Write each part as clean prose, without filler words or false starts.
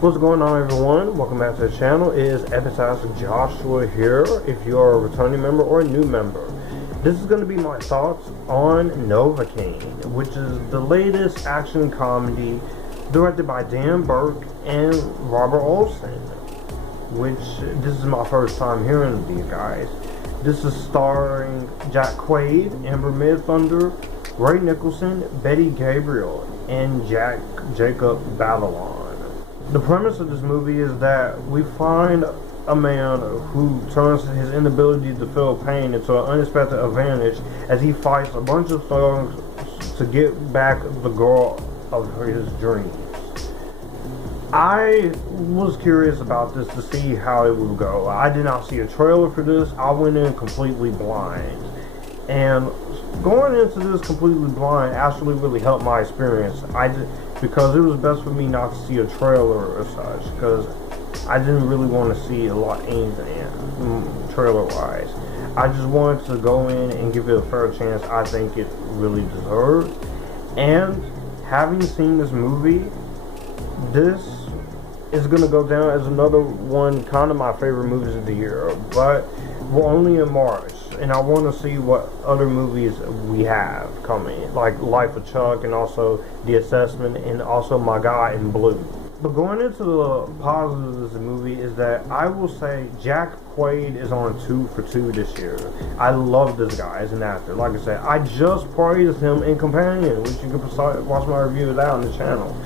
What's going on, everyone? Welcome back to the channel. It is Epictastic Joshua here. If you are a returning member or a new member, this is going to be my thoughts on Novocaine, which is the latest action comedy directed by Dan Berk and Berk and Olsen. Which this is my first time hearing these guys. This is starring Jack Quaid, Midthunder, Nicholson, Betty Gabriel, and Jacob Batalon. The premise of this movie is that we find a man who turns his inability to feel pain into an unexpected advantage as he fights a bunch of thugs to get back the girl of his dreams. I was curious about this to see how it would go. I did not see a trailer for this. I went in completely blind. And going into this completely blind actually really helped my experience. Because it was best for me not to see a trailer or such, because I didn't really want to see a lot anything trailer wise. I just wanted to go in and give it a fair chance I think it really deserved. And having seen this movie, this is going to go down as another one, kind of my favorite movies of the year, but we're only in March, and I want to see what other movies we have coming, like Life of Chuck, and also The Assessment, and also My Guy in Blue. But going into the positives of the movie is that I will say Jack Quaid is on 2 for 2 this year. I love this guy as an actor. Like I said, I just praised him in Companion, which you can watch my review of that on the channel.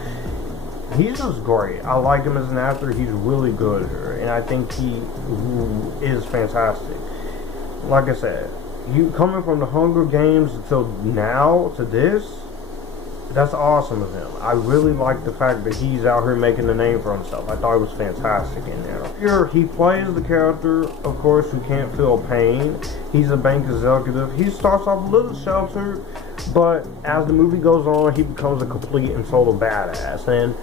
He's just great. I like him as an actor. He's really good here, and I think he is fantastic. Like I said, you coming from the Hunger Games until now to this, that's awesome of him. I really like the fact that he's out here making a name for himself. I thought it was fantastic in there. Here, he plays the character, of course, who can't feel pain. He's a bank executive. He starts off a little sheltered, but as the movie goes on, he becomes a complete and total badass. And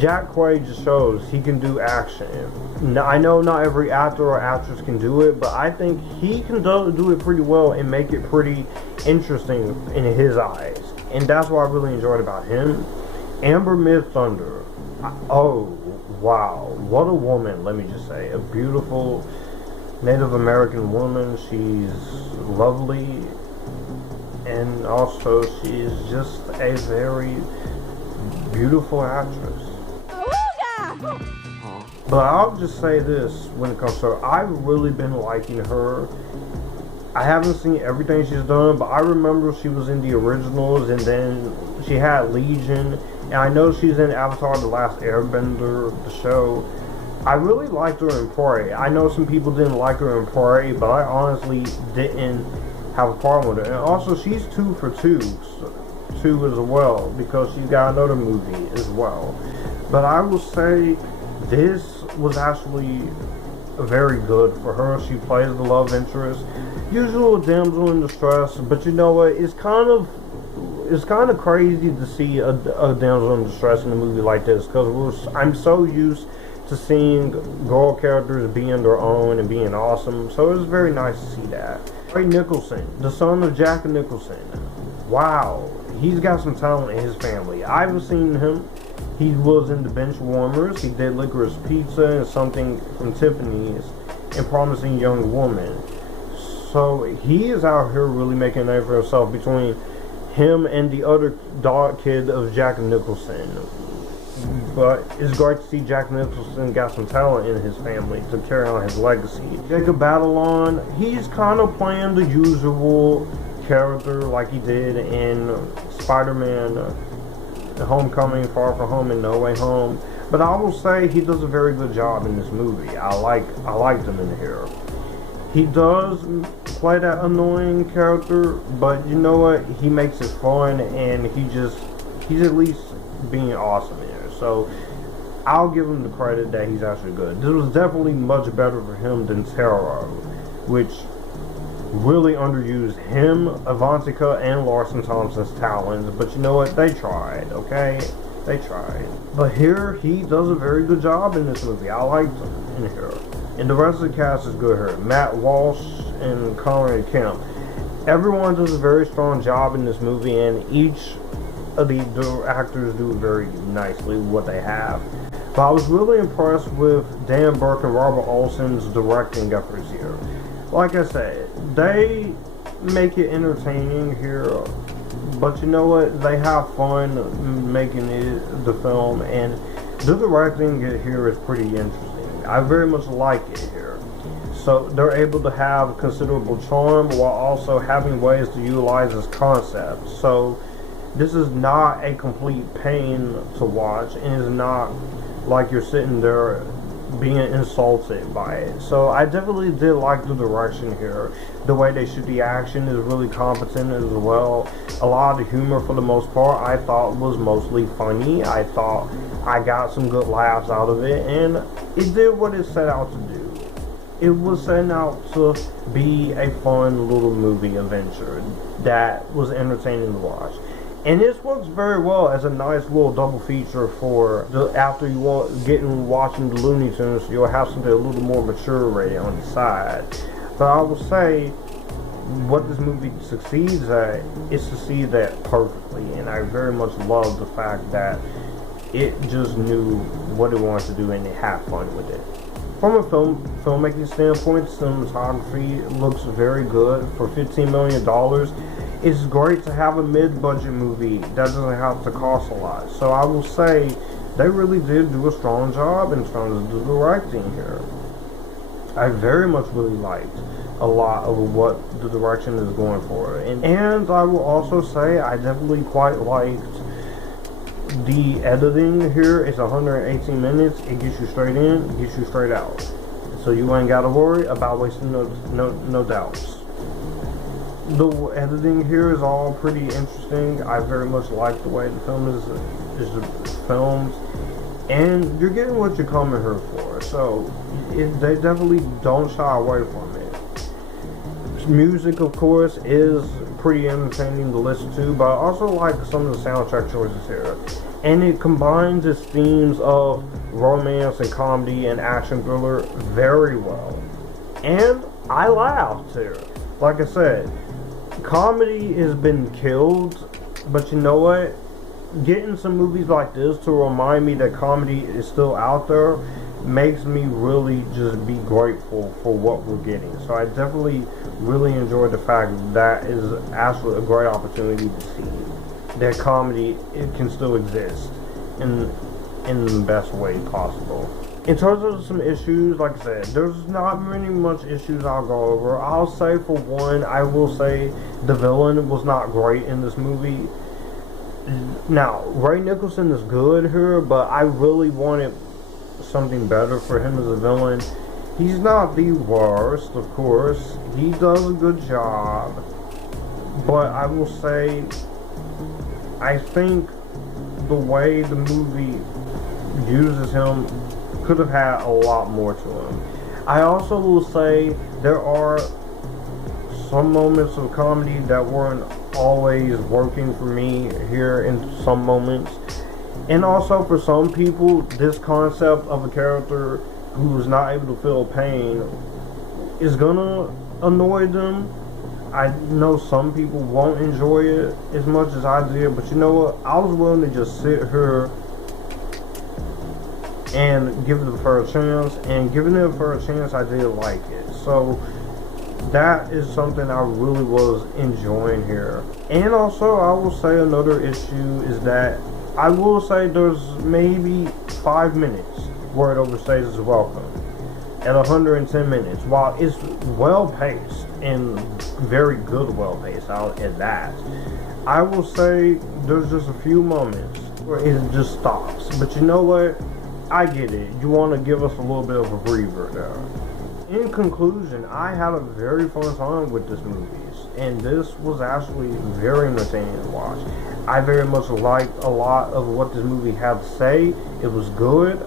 Jack Quaid just shows he can do action. Now, I know not every actor or actress can do it, but I think he can do it pretty well and make it pretty interesting in his eyes. And that's what I really enjoyed about him. Midthunder. Oh, wow. What a woman, let me just say. A beautiful Native American woman. She's lovely. And also, she's just a very beautiful actress. But I'll just say this when it comes to her. I've really been liking her. I haven't seen everything she's done, but I remember she was in the originals, and then she had Legion, and I know she's in Avatar: The Last Airbender, the show. I really liked her in Prey. I know some people didn't like her in Prey, but I honestly didn't have a problem with her. And also, she's 2 for 2 as well, because she's got another movie as well. But I will say, this was actually very good for her. She plays the love interest, usual damsel in distress. But you know what? It's kind of crazy to see a damsel in distress in a movie like this, because I'm so used to seeing girl characters being their own and being awesome. So it was very nice to see that. Nicholson, the son of Jack Nicholson. Wow, he's got some talent in his family. I've seen him. He was in The Benchwarmers. He did Licorice Pizza and something from Tiffany's and Promising Young Woman. So he is out here really making a name for himself between him and the other dog kid of Jack Nicholson. But it's great to see Jack Nicholson got some talent in his family to carry on his legacy. Jacob Batalon, he's kind of playing the usual character like he did in Spider-Man Homecoming, Far From Home, and No Way Home. But I will say he does a very good job in this movie. I liked him in here. He does play that annoying character, but you know what? He makes it fun, and he's at least being awesome here. So I'll give him the credit that he's actually good. This was definitely much better for him than Terror, which really underused him, Avantika, and Larson Thompson's talents. But you know what? They tried, okay? They tried. But here, he does a very good job in this movie. I liked him in here. And the rest of the cast is good here. Matt Walsh and Conrad Kemp. Everyone does a very strong job in this movie, and each of the actors do very nicely what they have. But I was really impressed with Dan Berk and Robert Olsen's directing efforts here. Like I said, they make it entertaining here, but you know what? They have fun making the film, and the directing here is pretty interesting. I very much like it here. So they're able to have considerable charm while also having ways to utilize this concept. So this is not a complete pain to watch, and it's not like you're sitting there being insulted by it. So I definitely did like the direction here. The way they shoot the action is really competent as well. A lot of the humor, for the most part, I thought was mostly funny. I thought I got some good laughs out of it, and it did what it set out to do. It was setting out to be a fun little movie adventure that was entertaining to watch. And this works very well as a nice little double feature for after you watching the Looney Tunes, you'll have something a little more mature ready on the side. But I will say, what this movie succeeds at is succeeds at perfectly, and I very much love the fact that it just knew what it wanted to do and it had fun with it. From a filmmaking standpoint, cinematography looks very good for $15 million. It's great to have a mid-budget movie that doesn't have to cost a lot. So I will say they really did do a strong job in terms of the directing here. I very much really liked a lot of what the direction is going for. And I will also say I definitely quite liked the editing here. It's 118 minutes. It gets you straight in, gets you straight out. So you ain't got to worry about wasting no doubts. The editing here is all pretty interesting. I very much like the way the film is filmed, and you're getting what you're coming here for. So they definitely don't shy away from it. Music, of course, is pretty entertaining to listen to, but I also like some of the soundtrack choices here. And it combines its themes of romance and comedy and action thriller very well. And I laughed here. Like I said, comedy has been killed, but you know what? Getting some movies like this to remind me that comedy is still out there makes me really just be grateful for what we're getting. So I definitely really enjoyed the fact that is actually a great opportunity to see that comedy, it can still exist in the best way possible. In terms of some issues, like I said, there's not much issues I'll go over. I'll say, for one, I will say the villain was not great in this movie. Now, Ray Nicholson is good here, but I really wanted something better for him as a villain. He's not the worst, of course. He does a good job. But I will say, I think the way the movie uses him could have had a lot more to him. I also will say there are some moments of comedy that weren't always working for me here in some moments. And also for some people, this concept of a character who is not able to feel pain is gonna annoy them. I know some people won't enjoy it as much as I did, but you know what? I was willing to just sit here and give it a fair chance, and giving it a fair chance, I did like it. So that is something I really was enjoying here. And also, I will say another issue is that I will say there's maybe 5 minutes where it overstays its welcome at 110 minutes. While it's well paced and very good well paced, I'll add that, I will say there's just a few moments where it just stops. But you know what? I get it. You want to give us a little bit of a breather there. In conclusion, I had a very fun time with this movie, and this was actually very entertaining to watch. I very much liked a lot of what this movie had to say. It was good.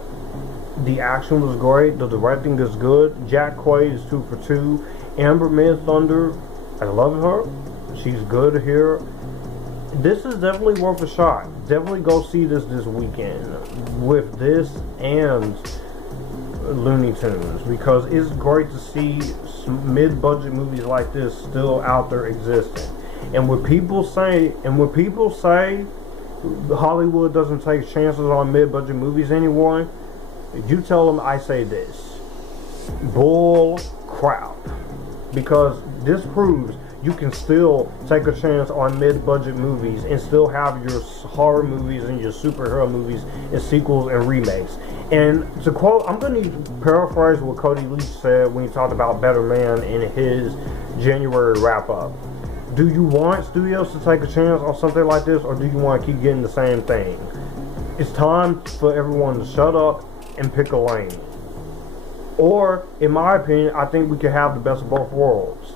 The action was great. The directing is good. Jack Quaid is 2 for 2. Amber Midthunder, I love her. She's good here. This is definitely worth a shot. Definitely go see this weekend with this and Looney Tunes, because it's great to see some mid-budget movies like this still out there existing. And when people say Hollywood doesn't take chances on mid-budget movies anymore, You tell them I say this. Bull crap. Because this proves you can still take a chance on mid-budget movies and still have your horror movies and your superhero movies and sequels and remakes. And to quote, I'm going to paraphrase what Cody Leach said when he talked about Better Man in his January wrap-up. Do you want studios to take a chance on something like this, or do you want to keep getting the same thing? It's time for everyone to shut up and pick a lane. Or, in my opinion, I think we could have the best of both worlds.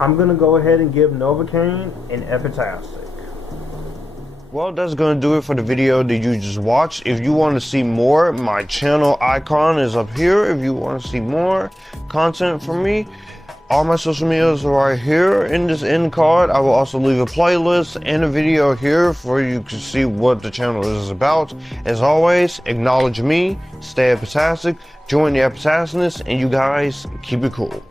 I'm going to go ahead and give Novocaine an Epictastic. Well, that's going to do it for the video that you just watched. If you want to see more, my channel icon is up here. If you want to see more content from me, all my social medias are right here in this end card. I will also leave a playlist and a video here for you to see what the channel is about. As always, acknowledge me, stay Epictastic, join the Epictasticness, and you guys keep it cool.